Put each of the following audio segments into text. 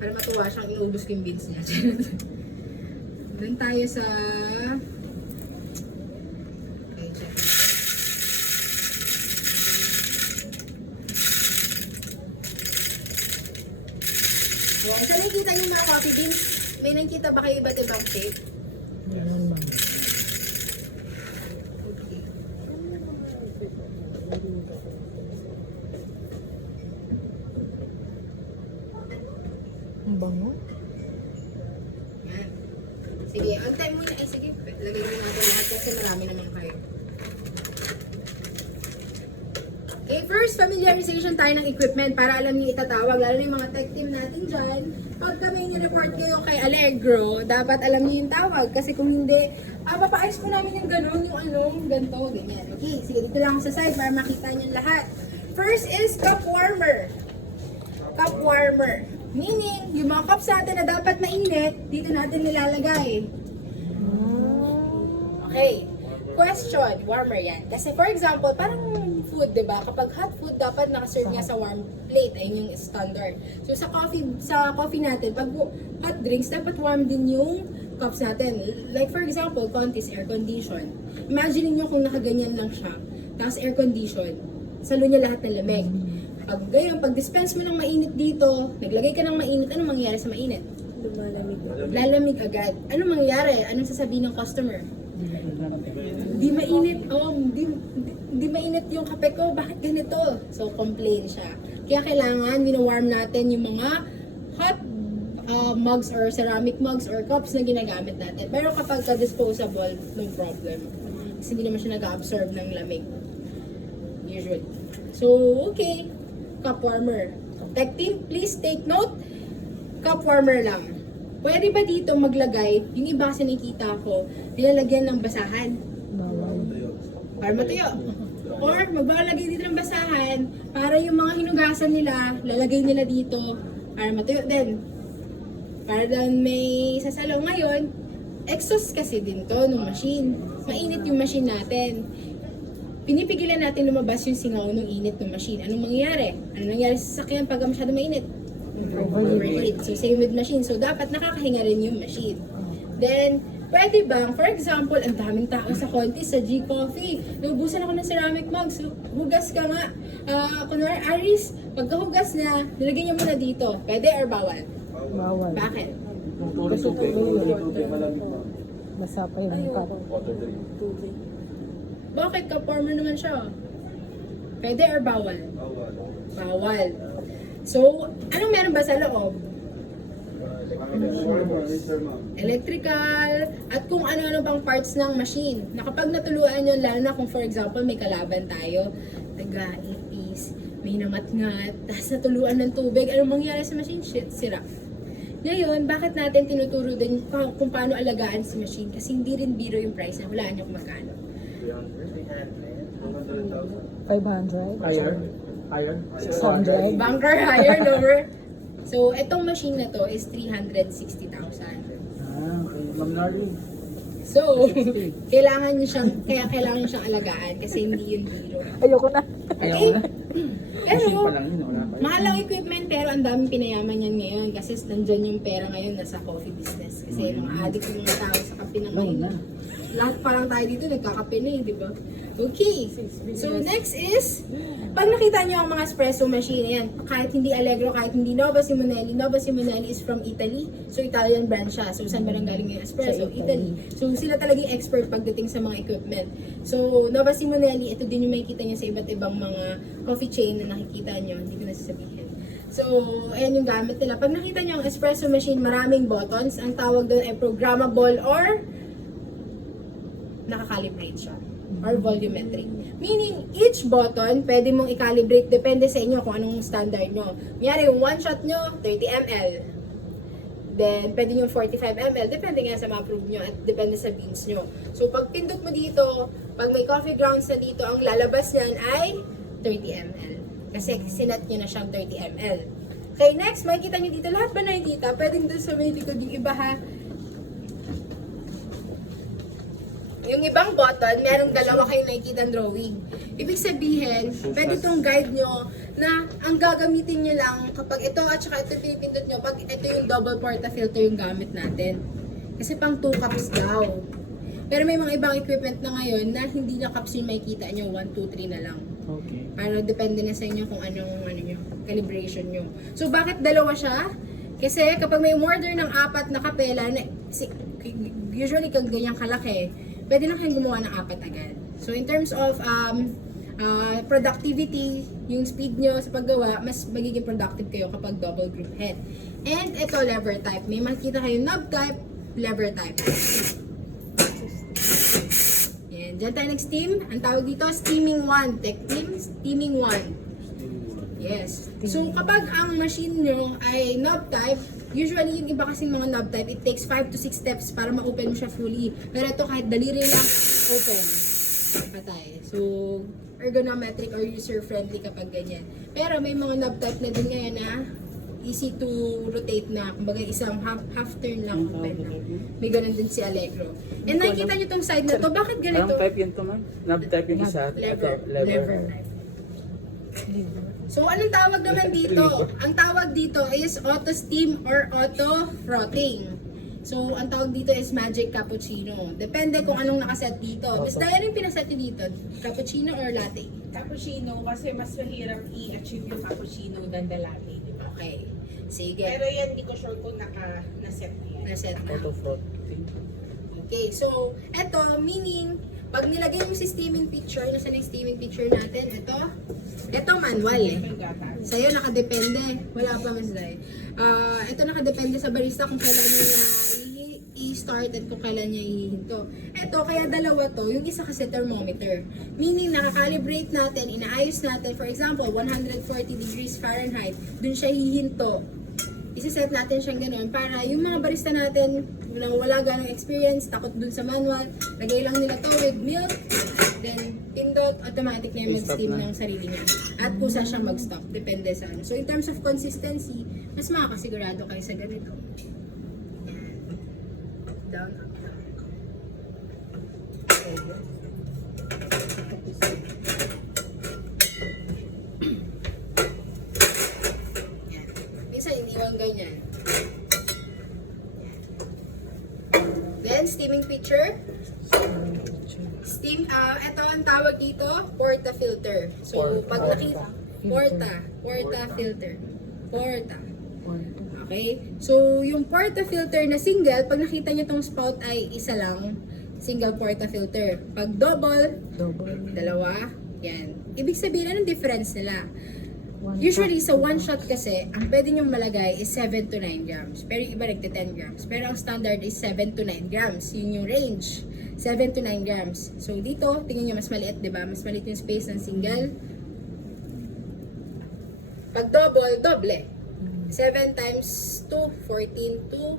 Para matuwa siyang inubos ko yung beans niya. Doon tayo sa... Okay, check. Wow, so nakikita niyo mga coffee beans? May nakikita ba kayo iba't ibang shape? Meron, ma'am. Okay. Ang bango. Yan. Sige, on time muna. Ay, sige. Lagay mo natin lahat kasi marami naman kayo. Okay, first, familiarization tayo ng equipment para alam niyo itatawag. Lalo na yung mga tech team natin dyan. Pag kami report kayo kay Allegro, dapat alam niyo yung tawag. Kasi kung hindi, papaayos ko namin yung ganun, yung ano, ganito, ganyan. Okay, sige, dito lang ako sa side para makita niyo lahat. First is cup warmer. Cup warmer. Meaning, yung mga cups natin na dapat mainit, dito natin nilalagay. Okay. Question, warmer yan. Kasi for example, parang food, di ba? Kapag hot food, dapat nakaserve niya sa warm plate. Ayun yung standard. So sa coffee natin, pag hot drinks, dapat warm din yung cups natin. Like for example, Conti's air condition. Imagine niyo kung nakaganyan lang siya, tapos air condition, salo niya lahat ng lamig. Pag gayon, pag dispense mo ng mainit dito, naglagay ka ng mainit, anong mangyayari sa mainit? Lumalamig. Lalamig agad. Anong mangyayari? Anong sasabihin ng customer? Di mainit, di mainit yung kape ko, bakit ganito? So, complain siya. Kaya kailangan, wino-warm natin yung mga hot mugs or ceramic mugs or cups na ginagamit natin. Pero kapag disposable, no problem. Kasi hindi naman siya nag-absorb ng lamig. Usually. So, okay. Cup warmer. Tech team, please take note. Cup warmer lang. Pwede ba dito maglagay, yung iba kasi nakikita ko, nilalagyan ng basahan. Bawal. Para matuyo. Or maglalagay dito ng basahan para yung mga hinugasan nila, lalagay nila dito para matuyo din. Para lang may sasalo ngayon, exhaust kasi din to ng machine. Mainit yung machine natin. Pinipigilan natin lumabas yung singaw ng init ng machine. Anong mangyayari? Ano nangyayari sa sasakyan pag masyado mainit? Overheat. So, same with machine. So, dapat nakakahinga rin yung machine. Then, pwede bang, for example, ang daming tao sa Conti, sa G-Coffee. Naubusan ako ng ceramic mugs. So, hugas ka nga. Kunwari, Aris, pagkahugas na, nilagay niya muna dito. Pwede or bawal? Bawal. Bakit? Kasi basa pa yung cup. Bakit? Cup warmer naman siya. Pwede or bawal? Bawal. So, anong meron ba sa loob? Electrical, at kung ano-ano pang parts ng machine. Na kapag natuluan yun, lalo na kung for example may kalaban tayo, taga-ipis, may namatngat, tapos natuluan ng tubig, anong mangyayari sa machine? Shit, sira. Ngayon, bakit natin tinuturo din kung paano alagaan si machine? Kasi hindi rin biro yung price na hulaan niyo kung magkano. 500. Higher? 600. Bunker, higher, lower. So, itong machine na to is 360,000. Okay. Ma'am Nari. So, kailangan niyo siyang alagaan kasi hindi yun biro. Ayoko na. Ayaw Okay? na. Pero, Machine pa lang yun. Wala pa. mahal ang equipment pero ang daming pinayaman yan ngayon kasi nandyan yung pera ngayon nasa coffee business. Kasi mga addict yung mga tao sa kape na ngayon. na. Lahat parang tayo dito nagkakape na eh, di ba? Okay. So next is, pag nakita niyo ang mga espresso machine, yan, kahit hindi Allegro, kahit hindi Nova Simonelli. Nova Simonelli is from Italy. So Italian brand siya. So saan ba nang galing yung espresso? Sa Italy. So sila talaga yung expert pagdating sa mga equipment. So Nova Simonelli, ito din yung makikita niyo sa iba't ibang mga coffee chain na nakikita niyo. Hindi ko na sasabihin. So, ayan yung gamit nila. Pag nakita niyo ang espresso machine, maraming buttons. Ang tawag doon ay programmable or nakakalibrate siya or volumetric. Meaning, each button, pwede mong i-calibrate depende sa inyo kung anong standard nyo. Kunyari, yung one shot nyo, 30 ml. Then, pwede yung 45 ml. Depende nga sa ma-approve nyo at depende sa beans nyo. So, pag pindot mo dito, pag may coffee grounds na dito, ang lalabas niyan ay 30 ml. Kasi sinat nyo na siyang 30 ml. Okay, next, makikita nyo dito. Lahat ba nakikita? Pwedeng doon sa may likod yung iba ha. yung ibang button, merong dalawa kayong nakikita drawing. Ibig sabihin, pwede itong guide nyo na ang gagamitin nyo lang kapag ito at saka ito pinipindot nyo, pag ito yung double portafilter yung gamit natin. Kasi pang 2 cups daw. Pero may mga ibang equipment na ngayon na hindi na cups yung makikita nyo, 1, 2, 3 na lang. Okay. Para depende na sa inyo kung anong nyo, calibration nyo. So bakit dalawa siya? Kasi kapag may order ng 4 na kapela, usually kung ganyang kalaki, pwede na kayong gumawa ng 4 agad. So in terms of productivity, yung speed nyo sa paggawa, mas magiging productive kayo kapag double group head. And ito lever type. May makikita kayo knob type, lever type. Yan. Diyan tayo nag-steam. Ang tawag dito, steaming 1. Tech team, steaming 1. Yes. So kapag ang machine nyo ay knob type, usually yung iba kasing mga knob type, it takes 5 to 6 steps para ma-open mo siya fully. Pero ito kahit daliri lang, open. Patay. So, ergonometric or user-friendly kapag ganyan. Pero may mga knob type na din ngayon na easy to rotate na. Kumbaga isang half turn lang open na. May ganun din si Allegro. And nakikita nyo tong side na to. Bakit ganito? Anong type yun to, ma'am? Knob type yung isa. Lever. Ito, lever. So, anong tawag naman dito? Ang tawag dito is auto steam or auto frotting. So, ang tawag dito is magic cappuccino. Depende kung anong nakaset dito. Miss Diane, yung pinaset nyo dito? Cappuccino or latte? Cappuccino kasi mas mahirap i-achieve yung cappuccino than the latte, di ba? Okay. Sige. Pero yan, di ko sure kung na-set na yan. Naset na. Auto frosting. Okay, so, eto, meaning, pag nilagay mo si steaming picture, nasa yung steaming picture natin, ito manual eh. May gatas. Sa'yo nakadepende. Wala pa mas dahil. Ito nakadepende sa barista kung kailan niya i-start at kung kailan niya ihihinto. Ito, kaya dalawa to. Yung isa kasi thermometer. Meaning, nakakalibrate natin, inaayos natin. For example, 140 degrees Fahrenheit. Dun siya hihinto. Isa-set natin siyang ganun para yung mga barista natin na wala ganong experience, takot dun sa manual, lagay lang nila to with milk, then pindot, automatic na yung mag-steam ng sarili niya. At kusa siyang mag-stop, depende sa ano. So in terms of consistency, mas makakasigurado kayo sa ganito. Down, up, down. Yan. Minsan hindi lang ganyan. Then, steaming pitcher. Steam, ito ang tawag dito, portafilter. So, pag nakita, portafilter. Okay? So, yung portafilter na single, pag nakita nyo tong spout ay isa lang, single portafilter. Pag double, dalawa, yan. Ibig sabihin, anong difference nila? Usually, sa one shot kasi, ang pwede nyo malagay is 7 to 9 grams. Pero yung iba nagte 10 grams. Pero ang standard is 7 to 9 grams. Yun yung range. 7 to 9 grams. So, dito, tingnan nyo, mas maliit, diba? Mas maliit yung space ng single. Pag double, doble. 7 times 2, 14 to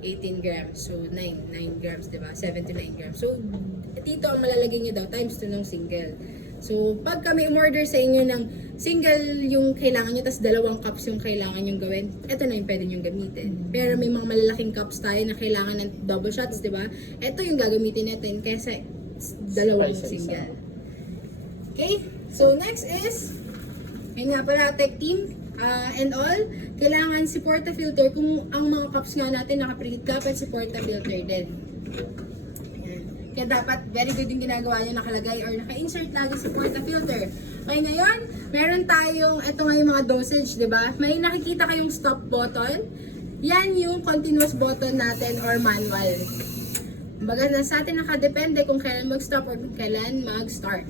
18 grams. So, 9 grams, diba? 7 to 9 grams. So, dito ang malalagay nyo daw, times 2 ng single. So, pag kami umorder sa inyo ng single yung kailangan nyo, tas 2 cups yung kailangan nyo gawin, ito na yung pwede nyo gamitin. Pero may mga malalaking cups tayo na kailangan ng double shots, di ba? Ito yung gagamitin natin kaysa 2 single. Okay? So, next is, ayun nga pala, tech team, and all, kailangan si portafilter, kung ang mga cups nga natin nakapreheat, dapat si portafilter din. Kaya dapat very good yung ginagawa nyo, nakalagay or naka-insert lagi sa portafilter. Okay, ngayon, meron tayong, ito nga yung mga dosage, di ba? May nakikita kayong stop button. Yan yung continuous button natin or manual. Kumbaga, sa atin nakadepende kung kailan mag-stop or kung kailan mag-start.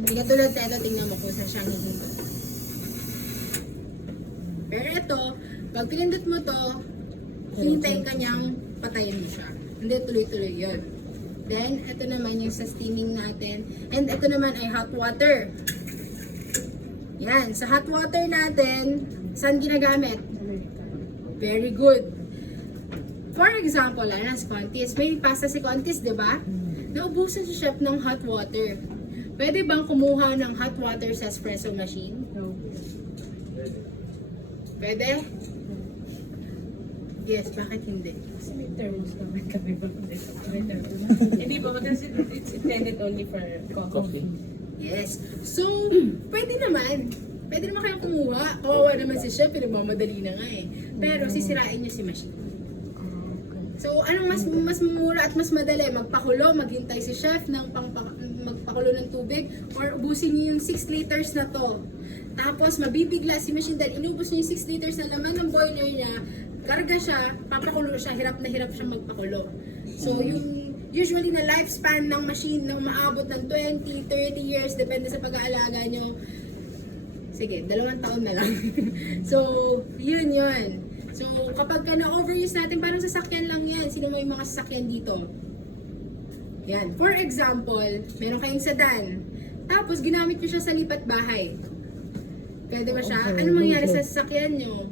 Hindi katulad na ito, tingnan mo kung saan siyang hihinto. Pero ito, pag pinindot mo to, hihintayin ka niyang patayin mo siya. Hindi, tuloy-tuloy yun. Then, ito naman yung sa steaming natin. And ito naman ay hot water. Yan. Sa hot water natin, saan ginagamit? Very good. For example, nas Contis. May pasta si Contis, di ba? Naubusan si chef ng hot water. Pwede bang kumuha ng hot water sa espresso machine? Pwede? Yes, bakit hindi? Kasi may thermos naman kami ba? May thermos. Hindi ba? Kasi it's intended only for coffee. Coffee. Yes. So, pwede naman. Pwede naman kayong kumuha. Kawawa naman si chef, pinagmamadali na nga eh. Pero sisirain niyo si machine. So, anong mas mura at mas madali? Magpakulo, maghintay si chef ng magpakulo ng tubig, or ubusin niyo yung 6 liters na to. Tapos, mabibigla si machine dahil inubos niyo yung 6 liters na laman ng boiler niya, karga siya, papakulo siya, hirap na hirap siya magpakulo. So, yung usually na lifespan ng machine na umaabot ng 20, 30 years, depende sa pag-aalaga nyo. Sige, 2 taon na lang. So, yun. So, kapag na-overuse natin, parang sasakyan lang yan. Sino may mga sasakyan dito? Yan. For example, meron kayong sedan. Tapos, ginamit nyo siya sa lipat bahay. Pwede ba siya? Ano mangyari sa sasakyan nyo?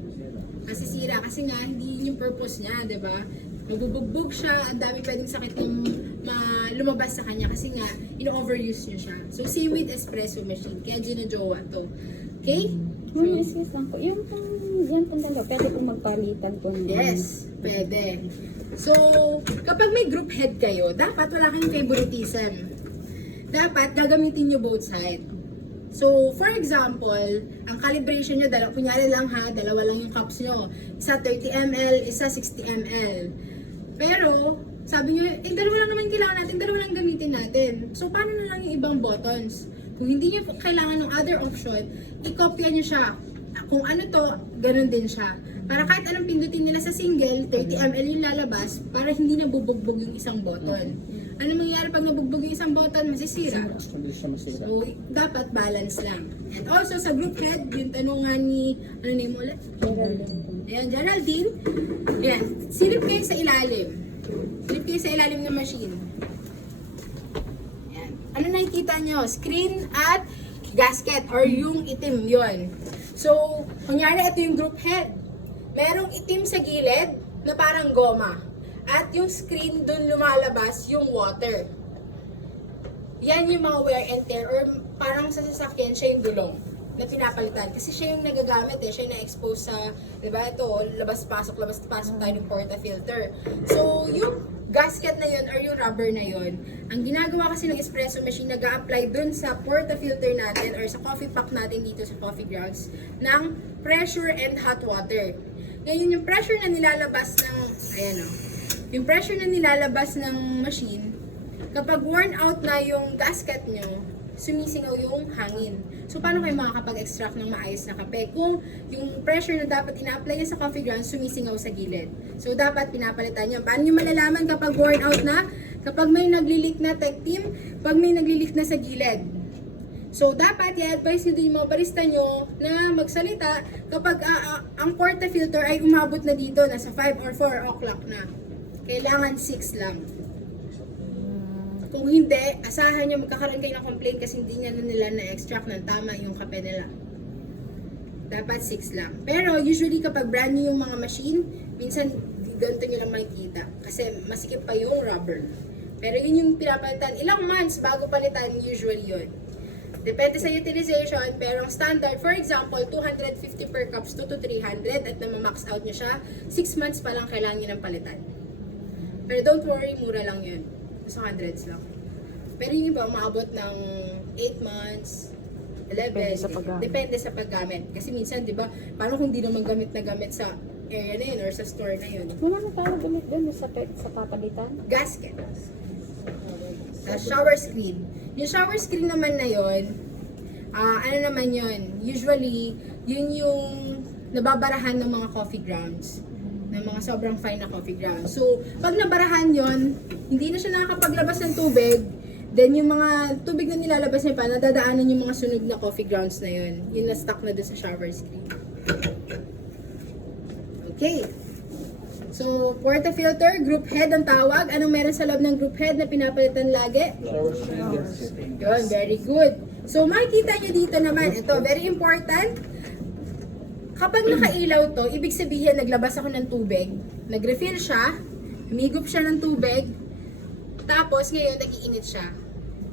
Masisira. Kasi nga, hindi yun yung purpose niya, di ba? Mabubugbog siya, ang dami pwedeng sakit ng lumabas sa kanya kasi nga, ino-overuse nyo siya. So, same with espresso machine. Kaya ginajowa to. Okay? Ma'am, excuse lang po. Yung pong, yan pong dalawa, pwede pong magpalitan po. Yes, pwede. So, kapag may group head kayo, dapat wala kayong favoritism. Dapat gagamitin nyo both side. So, for example, ang calibration nyo, kunyari lang ha, dalawa lang yung cups nyo. Isa 30 ml, isa 60 ml. Pero, sabi nyo, dalawa lang naman kailangan natin, dalawa lang gamitin natin. So, paano na lang yung ibang buttons? Kung hindi nyo kailangan ng other option, i-copy nyo siya. Kung ano to, ganun din siya. Para kahit anong pindutin nila sa single, 30 ml yung lalabas, para hindi na bubugbog yung isang button. Ano mangyayari pag nabugbog yung isang button? Masisira. Hindi siya masira. So, dapat balance lang. And also, sa group head, yung tanungan ni, ano name ulit? Ayan, Geraldine. Ayan, silip kayo sa ilalim. Silip kayo sa ilalim ng machine. Ayan. Ano nakikita nyo? Screen at gasket or yung itim yon. So, kunyari ito yung group head. Merong itim sa gilid na parang goma. At yung screen dun lumalabas yung water. Yan yung mga wear and tear or parang sa sasakyan siya yung gulong na pinapalitan. Kasi siya yung nagagamit siya yung na-expose sa, di ba ito, labas-pasok tayo ng porta-filter. So, yung gasket na yun or yung rubber na yun, ang ginagawa kasi ng espresso machine, nag-a-apply dun sa porta-filter natin or sa coffee pack natin dito sa coffee grounds ng pressure and hot water. Ngayon, yung pressure na nilalabas ng, ayan o, yung pressure na nilalabas ng machine, kapag worn out na yung gasket nyo, sumisingaw yung hangin. So, paano kayo makakapag-extract ng maayos na kape? Kung yung pressure na dapat ina-apply niya sa coffee grounds, sumisingaw sa gilid. So, dapat pinapalitan nyo. Paano nyo malalaman kapag worn out na? Kapag may nagli-leak na tech team, pag may nagli-leak na sa gilid. So, dapat i-advise nyo din yung mga barista nyo na magsalita kapag ang porta-filter ay umabot na dito, nasa 5 or 4 o'clock na. Kailangan 6 lang. Kung hindi, asahan nyo magkakaroon kayo ng complaint kasi hindi nila na-extract ng tama yung kape nila. Dapat 6 lang. Pero usually kapag brand new yung mga machine, minsan ganito nyo lang makikita. Kasi masikip pa yung rubber. Pero yun yung pinapalitan. Ilang months bago palitan, usually yun. Depende sa utilization, pero ang standard, for example, 250 per cups, 2 to 300 at na-max out nyo siya, 6 months pa lang kailangan nyo ng palitan. Pero don't worry, mura lang yun. Sa hundreds lang. Pero yung iba, umaabot ng 8 months, 11. Depende sa paggamit. Kasi minsan, di ba, parang kung di naman gamit na gamit sa area na yun or sa store na yun. Wala na tayo gamit doon sa papalitan? Gasket. Shower screen. Yung shower screen naman na yun, ano naman yun? Usually, yun yung nababarahan ng mga coffee grounds. Ng mga sobrang fine na coffee grounds. So, pag nabarahan yun, hindi na siya nakakapaglabas ng tubig. Then, yung mga tubig na nilalabas niya pa, nadadaanan yung mga sunog na coffee grounds na yun. Yung na-stuck na doon sa shower screen. Okay. So, porta-filter, group head ang tawag. Anong meron sa loob ng group head na pinapalitan lagi? Yun, very good. So, makikita nyo dito naman, ito, very important. Kapag nakailaw to, ibig sabihin, naglabas ako ng tubig, nag-refill siya, humigop siya ng tubig, tapos ngayon, nag-iinit siya.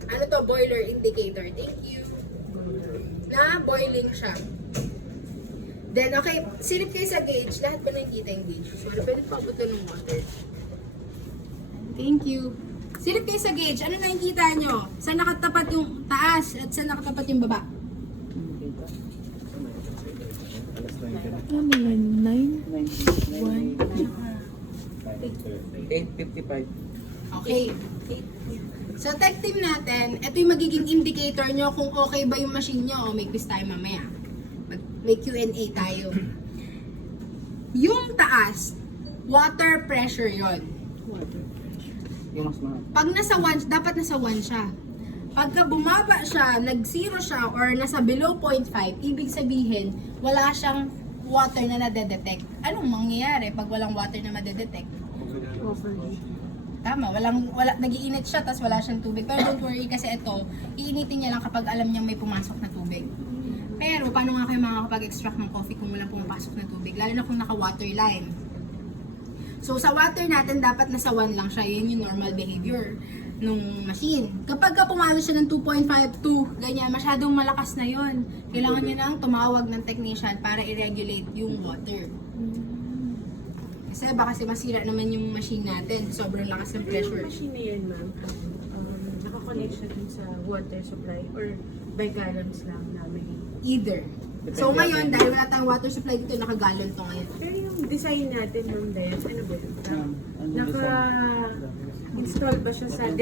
Ano to? Boiler indicator. Thank you. Na boiling siya. Then, okay, silip kayo sa gauge. Lahat pa nakikita yung gauge. Sorry, pwede pa abutan ng water. Thank you. Silip kayo sa gauge. Ano nakikita nyo? Saan nakatapat yung taas at saan nakatapat yung baba? Ano yun? 9? 8:55. Okay. So, tech team natin, ito yung magiging indicator nyo kung okay ba yung machine nyo. O, may quiz tayo mamaya. May Q&A tayo. Yung taas, water pressure yon. Yung mas mahal. Pag nasa 1, dapat nasa 1 siya. Pagka bumaba siya, nag-0 siya, or nasa below 0.5, ibig sabihin, wala siyang water na nadedetect. Anong mangyayari pag walang water na madedetect? Tama, nagiinit siya, tas wala siyang tubig. Pero don't worry kasi ito, iinitin niya lang kapag alam niyang may pumasok na tubig. Pero paano nga kayo makakapag-extract ng coffee kung walang pumapasok na tubig? Lalo na kung naka-water line. So sa water natin, dapat nasa 1 lang siya. Yun yung normal behavior nung machine. Kapag pumalo siya ng 2.52, ganyan, masyadong malakas na yun. Kailangan niya nang tumawag ng technician para i-regulate yung water. Kasi baka kasi masira naman yung machine natin. Sobrang lakas ng Yung pressure. machine na yan, ma'am, nakakonect siya dun sa water supply or by gallons lang namin. Either. So ngayon, dahil wala tayong water supply dito, nakagalon to ngayon. Pero yung design natin, ma'am, Dayan, ano ba yun? Ano design? Naka-install ba siya sa direct